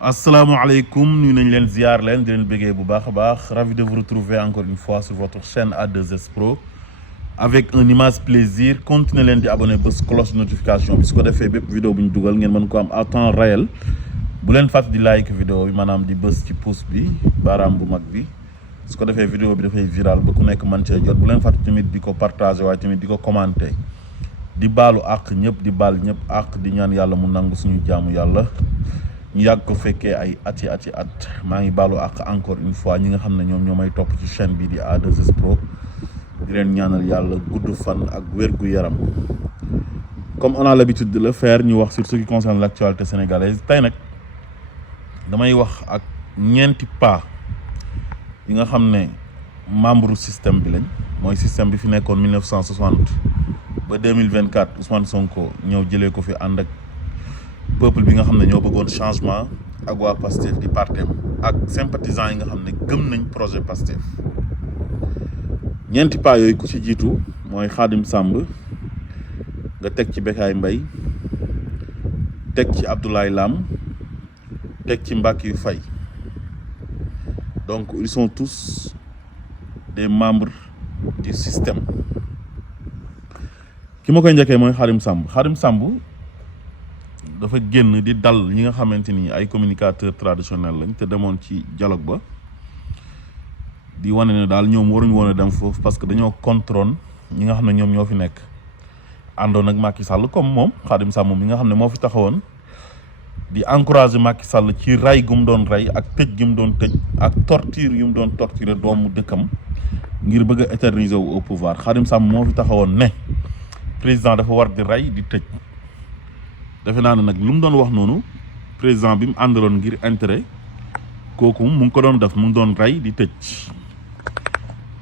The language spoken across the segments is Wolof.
Asalaamaaleykum, ñu nañ leen ziar leen di leen bëggee bu baax a baax. Ravi de vous retrouver encore une fois sur votre chaîne A2S Pro avec un immense plaisir. Continuez leen di abonné bés cloche de notification bi su ko defee bépp vidéo bu ñu dugal ngeen mën ko am à temps réel. Bu leen fàtte di like vidéo bi maanaam di bës ci pouce bi baaraam bu mag bi su ko defee vidéo bi dafay viral ba ku nekk mën cee jot. Bu leen fàtte tamit di ko partager waaye tamit di ko commenter di baalu àq ñëpp di baal ñëpp àq di ñaan yàlla mu nangu suñu jaamu yàlla. ñu yàgg ko fekkee ay ati at maa ngi baalu àq encore une fois ñi nga xam ne ñoom ñoo may topp ci chaîne bi di A2S Pro di leen ñaanal yàlla gudd fan ak wér gu yaram. Comme on a l'habitude de le faire ñu wax sur ce qui concerne l'actualité sénégalaise tey nag damay wax ak ñeenti pas yi nga xam ne membre système bi lañ mooy système bi fi nekkoon 1960 ba 2024 Ousmane Sonko ñëw jëlee ko fi ànd ak peuple bi nga xam ne ñoo bëggoon changement ak waa Pastef di partem ak sympathisants yi nga xam ne gëm nañ projet Pastef. ñeenti pas yooyu ku ci jiitu mooy Khadim Samb nga teg ci Bécaye Mbaye teg ci Abdoulaye Lam teg ci Mbackiyou Faye. Donc ils sont tous des membres du système. ki ma koy njëkkee mooy Khadim Samb dafa génn di dal ñi nga xamante ni ay communicateurs traditionnels lañ te demoon ci dialogue ba di wane ne daal ñoom waruñu woon a dem foofu parce que dañoo contrôle ñi nga xam ne ñoom ñoo fi nekk àndoon ak Macky Sall comme moom Khadim Samb mi nga xam ne moo fi taxawoon di encourager Macky Sall ci ray gu mu doon rey ak tëj gi mu doon tëj ak torture yu mu doon torturer doomu dëkkam ngir bëgg a éterniser wu au pouvoir. Khadim Samb moo fi taxawoon ne président dafa war di rey di tëj. defe naa ne nag lu mu doon wax noonu président bi mu àndaloon ngir intérêt kooku mu ngi ko doon def mu ngi doon rey di tëj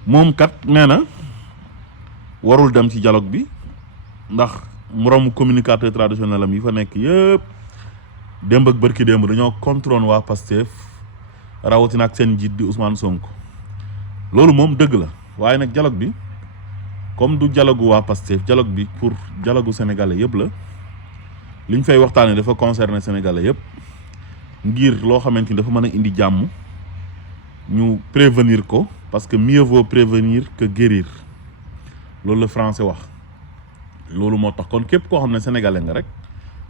moom kat nee na warul dem ci dialogue bi ndax moroomu communicateur traditionnel am yi fa nekk yëpp démb ak bërki démb dañoo contrôle waa Pastef rawatina ak seen njiit di Ousmane Sonko. loolu moom dëgg la waaye nag dialogue bi comme du dialogue waa Pastef dialogue bi pour dialogue sénégalais yëpp la. li ñu fay waxtaanee dafa concerner sénégalais yëpp ngir loo xamante ni dafa mën a indi jàmm ñu prévenir ko parce que mieux vaut prévenir que guérir loolu la français wax. loolu moo tax kon képp koo xam ne sénégalais nga rek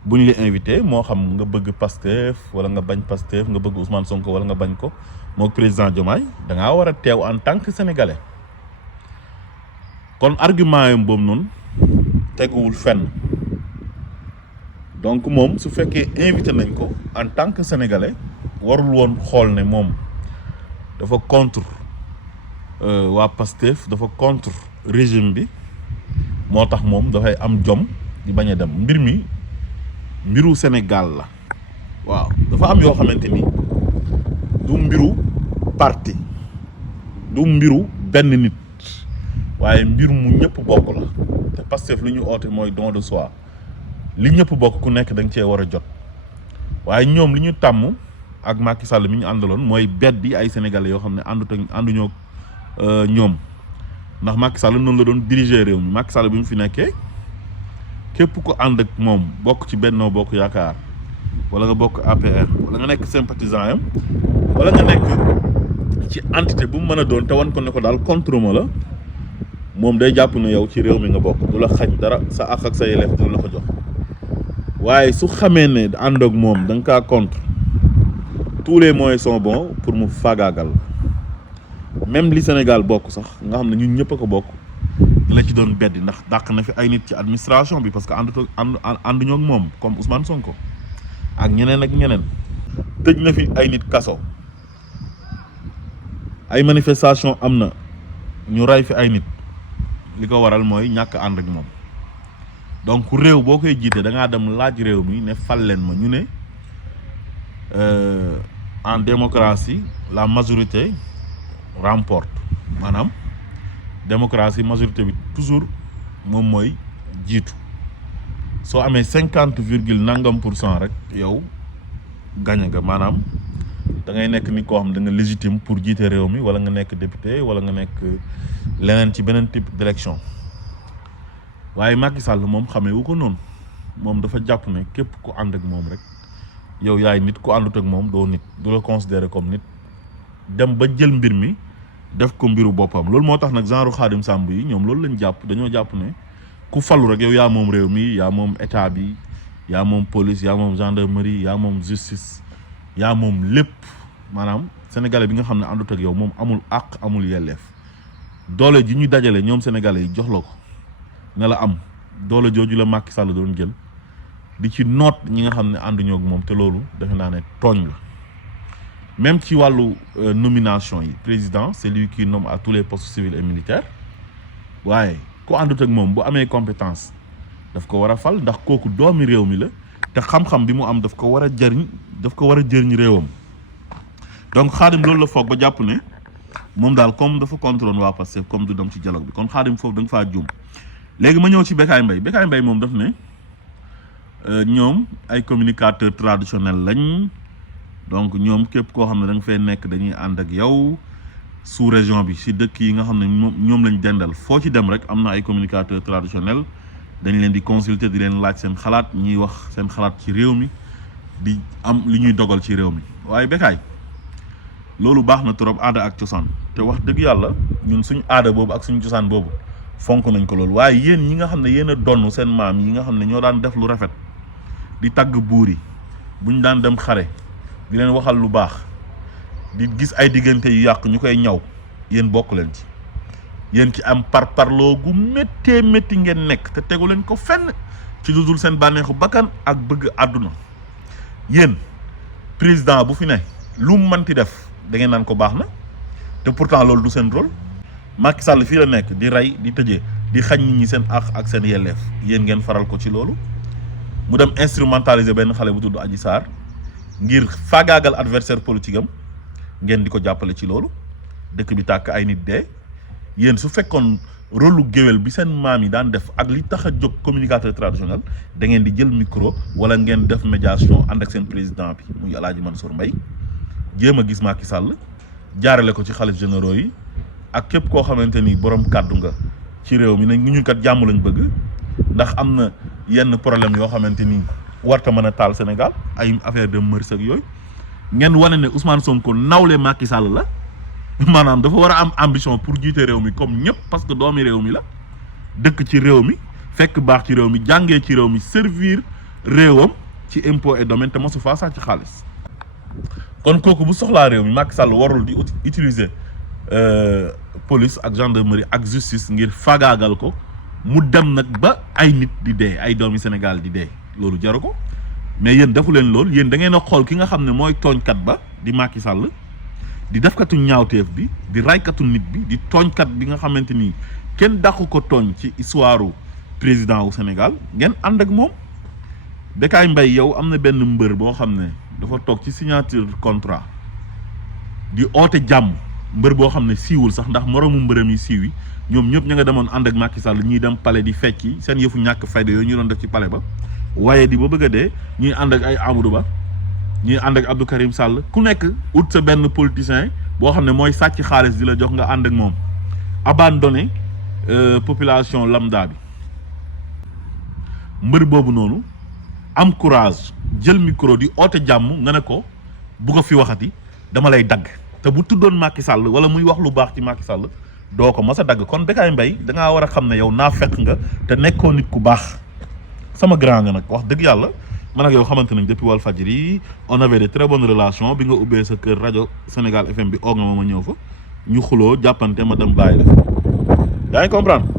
bu ñu la invité moo xam nga bëgg Pastef wala nga bañ Pastef nga bëgg Ousmane Sonko wala nga bañ ko moog président Diomaye da ngaa war a teew en tant que sénégalais. kon argument yam boobu noonu teguwul fenn. donc moom su fekkee invité nañ ko en tant que sénégalais warul woon xool ne moom dafa contre waa Pastef dafa contre régime bi moo tax moom dafay am jom di bañ a dem. mbir mi mbiru Sénégal la waaw dafa am yoo xamante ni du mbiru parti du mbiru benn nit waaye mbir mu ñëpp bokk la te Pastef lu ñu oote mooy don de soi. li ñëpp bokk ku nekk da nga cee war a jot waaye ñoom li ñu tàmm ak Macky Sall mi ñu àndaloon mooy beddi ay sénégalais yoo xam ne ànduñoo ñoom ndax Macky Sall noonu la doon diriger réew mi. Macky Sall bi mu fi nekkee képp ku ànd ak moom bokk ci Benno Bokk Yaakaar wala nga bokk APR wala nga nekk sympathisant yam wala nga nekk ci entité bu mu mën a doon te wan ko ne ko daal contre ma la moom day jàpp ne yow ci réew mi nga bokk du la xañ dara sa àq ak sa yelleef du la ko jox. waaye su xamee ne ànd ak moom da nga kaa contre tous les moyens sont bons pour mu faagaagal même li Sénégal bokk sax nga xam ne ñun ñëpp a ko bokk la ci doon beddi ndax dàq na fi ay nit ci administration bi parce que ànduñoo ak moom comme Ousmane Sonko ak ñeneen ak ñeneen. tëj na fi ay nit kaso ay manifestation am na ñu rey fi ay nit li ko waral mooy ñàkk ànd ak moom. donc réew boo koy jiite da ngaa dem laaj réew mi ne fal leen ma ñu ne en démocratie la majorité remporte maanaam démocratie majorité bi toujours moom mooy jiitu soo amee 50,nangam% rek yow gañe nga maanaam da ngay nekk ni koo xam da nga légitime pour jiite réew mi wala nga nekk député wala nga nekk leneen ci beneen type d'élection. waaye Macky Sall moom xamee wu ko noonu moom dafa jàpp ne képp ku ànd ak moom rek yow yaay nit ku àndut ak moom doo nit du la considérer comme nit dem ba jël mbir mi def ko mbiru boppam loolu moo tax nag genre Khadim Samb yi ñoom loolu lañ jàpp dañoo jàpp ne ku falu rek yow yaa moom réew mi yaa moom état bi yaa moom police yaa moom gendarmerie yaa moom justice yaa moom lépp maanaam sénégalais bi nga xam ne àndut ak yow moom amul àq amul yelleef doole ji ñu dajale ñoom sénégalais yi jox la ko ne la am doole jooju la Macky Sall doon jël di ci noot ñi nga xam ne ànduñoo ak moom te loolu defe naa ne tooñ la même ci wàllu nomination yi président c'est lui qui nomme à tous les postes civils et militaires waaye ku àndut ak moom bu amee compétence daf ko war a fal ndax kooku doomi réew mi la te xam-xam bi mu am daf ko war a jëriñ réewam donc Khadim loolu la foog ba jàpp ne moom daal comme dafa contrôle waa Pastef comme du dem ci dialogue bi kon Khadim foofu da nga faa juum léegi ma ñëw ci Bécaye Mbaye moom daf ne ñoom ay communicateurs traditionnels lañ donc ñoom képp koo xam ne da nga fay nekk dañuy ànd ak yow sous région bi si dëkk yi nga xam ne ñoom lañ dendal foo ci dem rek am na ay communicateurs traditionnels dañ leen di consulter di leen laaj seen xalaat ñuy wax seen xalaat ci réew mi di am li ñuy dogal ci réew mi waaye Bécaye loolu baax na trop aada ak cosaan te wax dëgg yàlla ñun suñu aada boobu ak suñu cosaan boobu fonk nañ ko loolu waaye yéen ñi nga xam ne yéen a donn seen maam yi nga xam ne ñoo daan def lu rafet di tagg buur yi buñ daan dem xare di leen waxal lu baax di gis ay diggante yu yàq ñu koy ñaw yéen bokk leen ci yéen ci am parparloo gu méttee métti ngeen nekk te tegu leen ko fenn ci lu dul seen bànneexu bakkan ak bëgg àdduna yéen président bu fi ne lu mu mënti def da ngeen naan ko baax na te pourtant loolu du seen rôle Macky Sall fii la nekk di rey di tëjee di xañ nit ñi seen àq ak seen yelleef yéen ngeen faral ko ci loolu mu dem instrumentaliser benn xale bu tudd Adji Sarr ngir faagaagal adversaire politique am ngeen di ko jàppale ci loolu dëkk bi tàkk ay nit dee yéen su fekkoon rôle lu géwél bi seen maam yi daan def ak li tax a jóg communicateur traditionnel da ngeen di jël micro wala ngeen def médiation ànd ak seen président bi muy El Hadji Mansour Mbaye jéem a gis Macky Sall jaarale ko ci xalif généraux yi ak képp koo xamante ni borom kàddu nga ci réew mi ne ñun kat jàmm lañ bëgg ndax am na yenn problème yoo xamante ni warta mën a taal Sénégal ay affaire de mœurs ak yooyu ngeen wane ne Ousmane Sonko nawle Macky Sall la maanaam dafa war a am ambition pour jiite réew mi comme ñëpp parce que doomi réew mi la dëkk ci réew mi fekk baax ci réew mi jàngee ci réew mi servir réewam ci impôt et domaine te mosu faa sàcc ci xaalis kon kooku bu soxlaa réew mi Macky Sall warul di utiliser police ak gendarmerie ak justice ngir fagaagal ko mu dem nag ba ay nit di dee ay doomi Sénégal di dee loolu jaru ko mais yéen defu leen loolu yéen da ngeen a xool ki nga xam ne mooy tooñkat ba di Macky Sall di defkatu ñaawteef bi di raykatu nit bi di tooñkat bi nga xamante ni kenn dàqu ko tooñ ci histoire président wu Sénégal ngeen ànd ak moom Bécaye Mbaye yow am na benn mbër boo xam ne dafa toog ci signature contrat di oote jàmm mbër boo xam ne siiwul sax ndax moroomu mbërëm yi siiw yi ñoom ñëpp ña nga demoon ànd ak Macky Sall ñuy dem palais di fecci seen yëfu ñàkk fayda yooyu ñu doon def ci palais ba waaye di ba bëgg a dee ñuy ànd ak ay Amadou Ba ñuy ànd ak Abdou Karim Sall ku nekk ut sa benn politicien boo xam ne mooy sàcc xaalis di la jox nga ànd ak moom abandonné population lambda bi mbër boobu noonu am courage jël micro di oote jàmm nga ne ko bu ko fi waxati dama lay dagg te bu tuddoon Macky Sall wala muy wax lu baax ci Macky Sall doo ko mas a dagg kon Bécaye Mbaye da ngaa war a xam ne yow naa fekk nga te nekkoo nit ku baax sama grand nga nag wax dëgg yàlla man ak yow xamante nañ depuis Walfadjri on avait de très bonnes relations bi nga ubbee sa kër rajo Sénégal FM bi oo nga ma ñëw fa ñu xuloo jàppante ma dem bàyyi la yaa ngi comprendre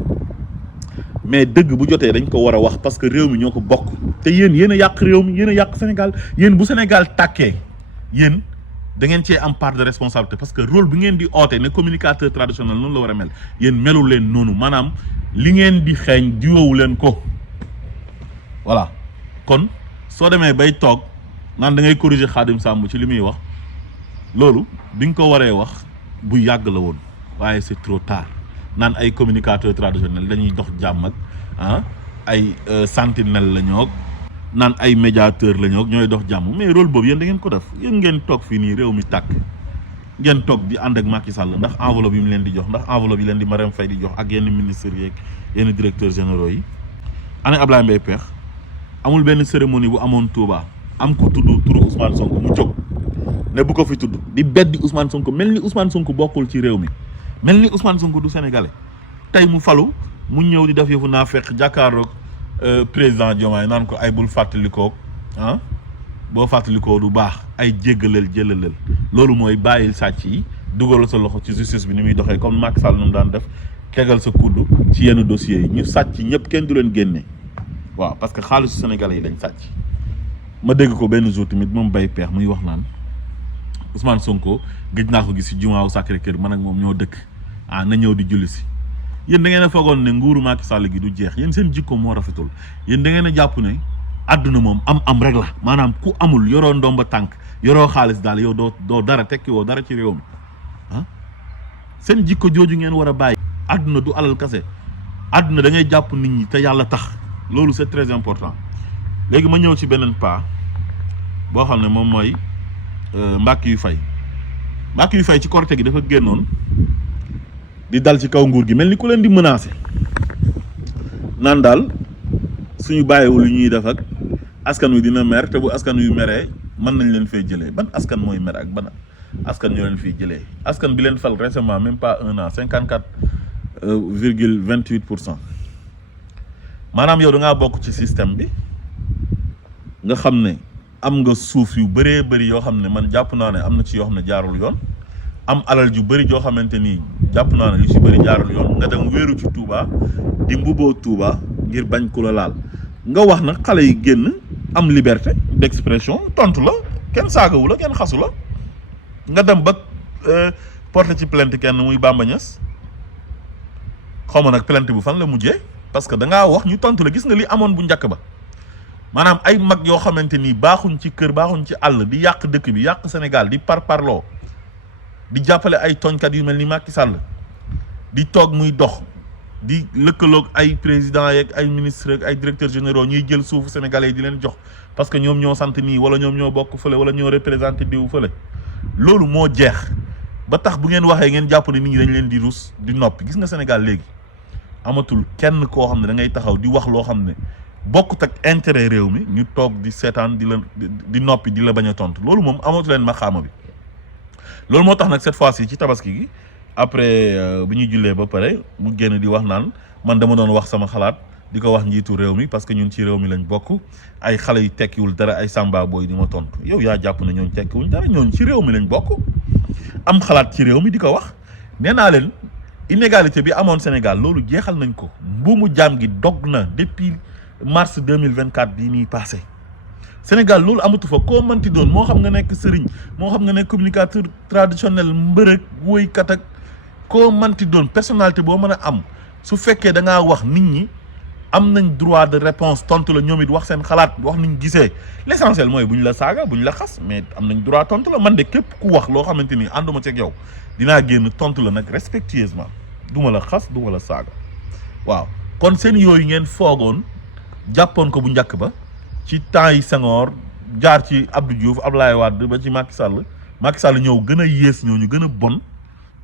mais dëgg bu jotee dañ ko war a wax parce que réew mi ñoo ko bokk te yéen a yàq réew mi yéen a yàq Sénégal yéen bu Sénégal tàkkee yéen da ngeen cee am part de responsabilité parce que rôle bi ngeen di oote ne communicateur traditionnel noonu la war a mel yéen melul leen noonu maanaam li ngeen di xeeñ jiwoowu leen ko voilà kon soo demee bay toog naan da ngay corriger Khadim Samb ci li muy wax loolu bi nga ko waree wax bu yàgg la woon waaye c'est trop tard naan ay communicateur traditionnel dañuy dox jàmm ak ay sentinelle la ñoo naan ay médiateur la ñoo ñooy dox jàmm mais rôle boobu yéen da ngeen ko def yéen ngeen toog fii nii réew mi tàkk ngeen toog di ànd ak Macky Sall ndax enveloppe yi mu leen di jox ndax enveloppe yi leen di Marème Faye di jox ak yenn ministres yeeg yenn directeurs généraux yi ana Ablaye Mbaye Pekh amul benn cérémonie bu amoon Touba am ko tudd turu Ousmane Sonko mu jóg ne bu ko fi tudd di beddi Ousmane Sonko mel ni Ousmane Sonko bokkul ci réew mi mel ni Ousmane Sonko du sénégalais tey mu falu mu ñëw di def yëfu naa fekk jàkkaaroog président Diomaye naan ko ay bul fàttalikoo ah boo fàttalikoo du baax ay jéggaleel jëlaleel loolu mooy bàyyil sàcc yi dugal sa loxo ci justice bi ni muy doxee comme Macky Sall nu mu daan def tegal sa kudd ci yenn dossiers yi ñu sàcc ñëpp kenn du leen génne waaw parce que xaalisu sénégalais yi lañ sàcc. ma dégg ko benn jour tamit moom bay peex muy wax naan Ousmane Sonko gëj naa ko gis ci jumaawu Sacré-Cœur man ak moom ñoo dëkk na ñëw di julli si yéen da ngeen a foogoon ne nguuru Macky Sall gi du jeex yéen seen jikko moo rafetul yéen da ngeen a jàpp ne àdduna moom am rek la maanaam ku amul yoroo ndomba tànk yoroo xaalis daal yow doo dara tekki woo dara ci réew mi seen jikko jooju ngeen war a bàyyi. àdduna du alal kase àdduna da ngay jàpp nit ñi te yàlla tax loolu c'est très important léegi ma ñëw ci beneen pas boo xam ne moom mooy Mbackiyou Faye ci Korité gi dafa génnoon di dal ci kaw nguur gi mel ni ku leen di menacer naan daal suñu bàyyiwul lu ñuy def ak askan wi dina mer te bu askan wi meree mën nañ leen fay jëlee ban askan mooy mer ak ban askan ñoo leen fiy jëlee askan bi leen fal récemment même pas 1 an 54,28%. maanaam yow da ngaa bokk ci système bi nga xam ne am nga suuf yu bëree bëri yoo xam ne man jàpp naa ne am na ci yoo xam ne jaarul yoon am alal ju bëri joo xamante ni jàpp naa ne lu ci bëri jaarul yoon nga dem wéeru ci Touba di mbuboo Touba ngir bañ ku la laal nga wax nag xale yi génn am liberté d'expression tontu la kenn saagawu la kenn xasu la nga dem ba porter ci plainte kenn muy Bamba Niass xaw ma nag plainte bu fan la mujjee parce que da ngaa wax ñu tontu la gis nga li amoon bu njëkk ba maanaam ay mag yoo xamante ni baaxuñ ci kër baaxuñ ci àll di yàq dëkk bi yàq Sénégal di parparloo di jàppale ay tooñkat yu mel ni Macky Sall di toog muy dox di lëkkaloog ay présidents yeeg ay ministres yeeg ay directeurs généraux ñuy jël suufu sénégalais yi di leen jox parce que ñoom ñoo sant nii wala ñoom ñoo bokk fële wala ñoo représenté diw fële loolu moo jeex ba tax bu ngeen waxee ngeen jàpp ne nit ñi dañ leen di rus di noppi gis nga Sénégal léegi amatul kenn koo xam ne da ngay taxaw di wax loo xam ne bokkut ak intérêt réew mi ñu toog di seetaan di noppi di la bañ a tontu loolu moom amatu leen maxaama bi loolu moo tax nag cette fois-ci ci tabaski gi après bi ñuy jullee ba pare mu génn di wax naan man dama doon wax sama xalaat di ko wax njiitu réew mi parce que ñun ci réew mi lañ bokk ay xale yu tekkiwul dara ay samba booy di ma tontu yow yaa jàpp ne ñooñu tekkiwuñ dara ñooñu ci réew mi lañ bokk am xalaat ci réew mi di ko wax nee naa leen inégalité bi amoon Sénégal loolu jeexal nañ ko mbuumu jaam gi dog na depuis mars 2024 bii nii passé Sénégal loolu amatu fa koo mënti doon moo xam nga nekk sëriñ moo xam nga nekk communicateur traditionnel mbërëg woykat ak koo mënti doon personnalité boo mën a am su fekkee da ngaa wax nit ñi am nañ droit de réponse tontu la ñoom it wax seen xalaat wax niñ gisee l'essentiel mooy bu ñu la saaga bu ñu la xas mais am nañ droit tontu la man de képp ku wax loo xamante ni ànduma ci ak yow dinaa génn tontu la nag respectueusement duma la xas duma la saaga waaw kon seen yooyu ngeen foogoon jàppoon ko bu njëkk ba ci temps yi Senghor jaar ci Abdou Diouf Abdoulaye Wade ba ci Macky Sall ñëw gën a yées ñoo ñu gën a bon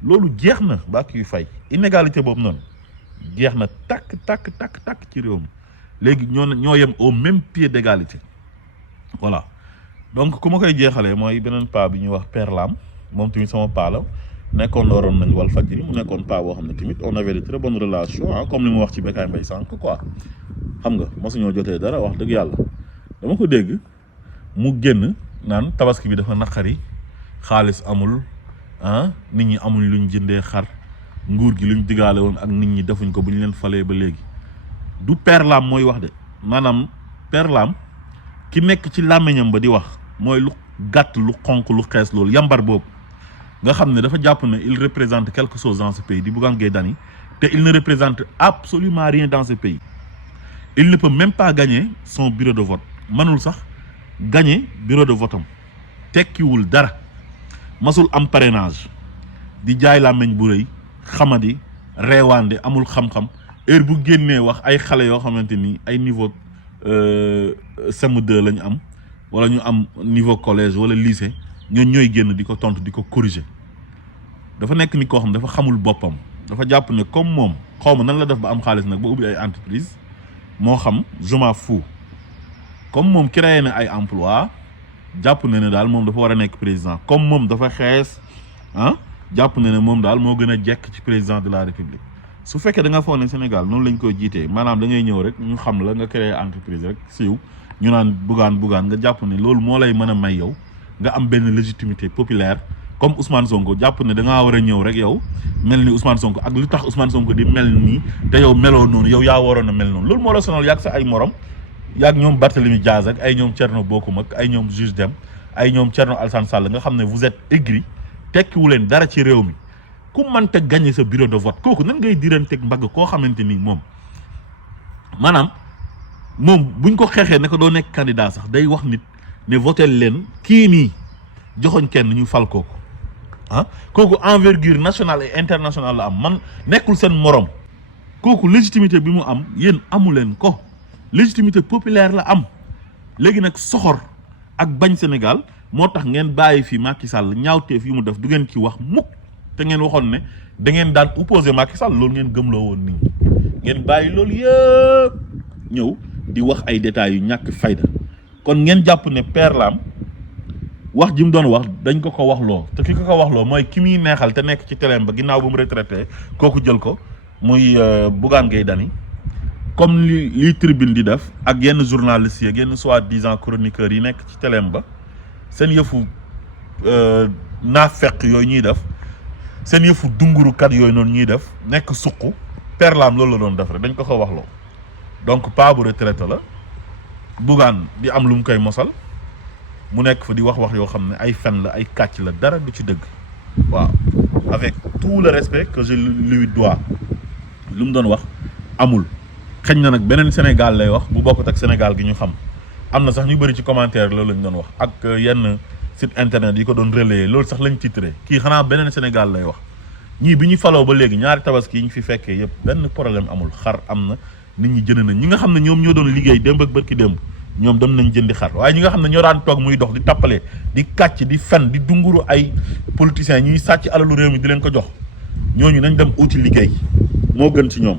loolu jeex na Mbackiyou Faye inégalité boobu noonu jeex na takk ci réew mi léegi ñoo yem au même pied d'égalité voilà donc ku ma koy jeexalee mooy beneen paa bi ñuy wax Père Lam moom tamit sama paa la nekkoon waroon nañ Walfadjri mu nekkoon paa boo xam ne tamit on avait de très bonnes relations comme li mu wax ci Bécaye Mbaye sànq quoi xam nga mosuñoo jotee dara wax dëgg yàlla dama ko dégg mu génn naan tabaski bi dafa naqari xaalis amul nit ñi amuñ luñ jëndee xar nguur gi luñ digaale woon ak nit ñi defuñ ko bu ñu leen falee ba léegi du Père Lam mooy wax de maanaam Père Lam ki nekk ci làmmiñam ba di wax mooy lu gàtt lu xonq lu xees loolu yambar boobu nga xam ne dafa jàpp ne il représente quelque chose dans ce pays di Bougane Gueye Dany te il ne représente absolument rien dans ce pays il ne peut même pas gagner son bureau de vote mënul sax gagner bureau de vote am tekkiwul dara masul am parrainage di jaay làmmiñ bu rëy xamadi reewaande amul xam-xam heure bu génnee wax ay xale yoo xamante ni ay niveau CM2 la ñu am wala ñu am niveau collège wala lycée ñooy génn di ko tontu di ko corriger dafa nekk ni koo xam dafa xamul boppam dafa jàpp ne comme moom xaw ma nan la def ba am xaalis nag ba ubbi ay entreprise moo xam je m'en fous comme moom créé na ay emploi jàpp na ne daal moom dafa war a nekk président comme moom dafa xees ah jàpp na ne moom daal moo gën a jekk ci président de la république su fekkee da nga foog ne Sénégal noonu lañ koy jiitee maanaam da ngay ñëw rek ñu xam la nga créer entreprise rek siiw ñu naan bugaan nga jàpp ne loolu moo lay mën a may yow nga am benn légitimité populaire comme Ousmane Sonko jàpp ne da ngaa war a ñëw rek yow mel ni Ousmane Sonko ak lu tax Ousmane Sonko di mel nii te yow meloo noonu yow yaa waroon a mel noonu loolu moo la sonal yàgg sa ay morom yàgg ñoom Barthélemy Diaz ak ay ñoom Thierno Bocoum ak ay ñoom Juge Dème ay ñoom Thierno Alassane Sall nga xam ne vous êtes aigri tekkiwu leen dara ci réew mi ku mënta gagner sa bureau de vote kooku nan ngay diranteeg mbagg koo xamante ni moom maanaam moom buñ ko xeexee ne ko doo nekk candidat sax day wax nit ne voté leen kii nii joxoñ kenn ñu fal kooku ah kooku envergure nationale et internationale la am man nekkul seen morom kooku légitimité bi mu am yéen amu leen ko légitimité populaire la am léegi nag soxor ak bañ Sénégal moo tax ngeen bàyyi fi Macky Sall ñaawteef yi mu def du ngeen ci wax mukk te ngeen waxoon ne da ngeen daan opposé Macky Sall loolu ngeen gëmloo woon nit ñi ngeen bàyyi loolu yëpp ñëw di wax ay détails yu ñàkk fayda kon ngeen jàpp ne Père Lam wax ji mu doon wax dañ ko waxloo te ki ko waxloo mooy ki muy neexal te nekk ci télé ba ginnaaw ba mu retraité kooku jël ko muy Bougane Gueye Dany comme li tribune di def ak yenn journalistes yi ak yenn soi-disant chroniqueurs yi nekk ci télé ba seen yëfu naafeq yooyu ñuy def seen yëfu dungurukat yooyu noonu ñuy def nekk suq Père Lam loolu la doon def rek dañ ko waxloo donc pas bu retraité la Bougane di am lu mu koy mosal mu nekk fa di wax yoo xam ne ay fen la ay kàcc la dara du ci dëgg waaw avec tout le respect que je lui dois lu mu doon wax amul xëñ na nag beneen Sénégal lay wax bu bokkut ak Sénégal gi ñu xam am na sax ñu bëri ci commentaire loolu lañ doon wax ak yenn site internet yi ko doon relayer loolu sax lañ titré kii xanaa beneen Sénégal lay wax ñii bi ñu faloo ba léegi ñaari tabaski yi ñu fi fekkee yëpp benn problème amul xar am na nit ñi jënd nañ ñi nga xam ne ñoom ñoo doon liggéey démb ak bërki démb ñoom dem nañ jëndi xar waaye ñi nga xam ne ñoo daan toog muy dox di tappale di kàcc di fen di dunguru ay politiciens ñuy sàcc alalu réew mi di leen ko jox ñooñu nañ dem uti liggéey moo gën ci ñoom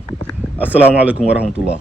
asalaamaaleykum wa rahmatullah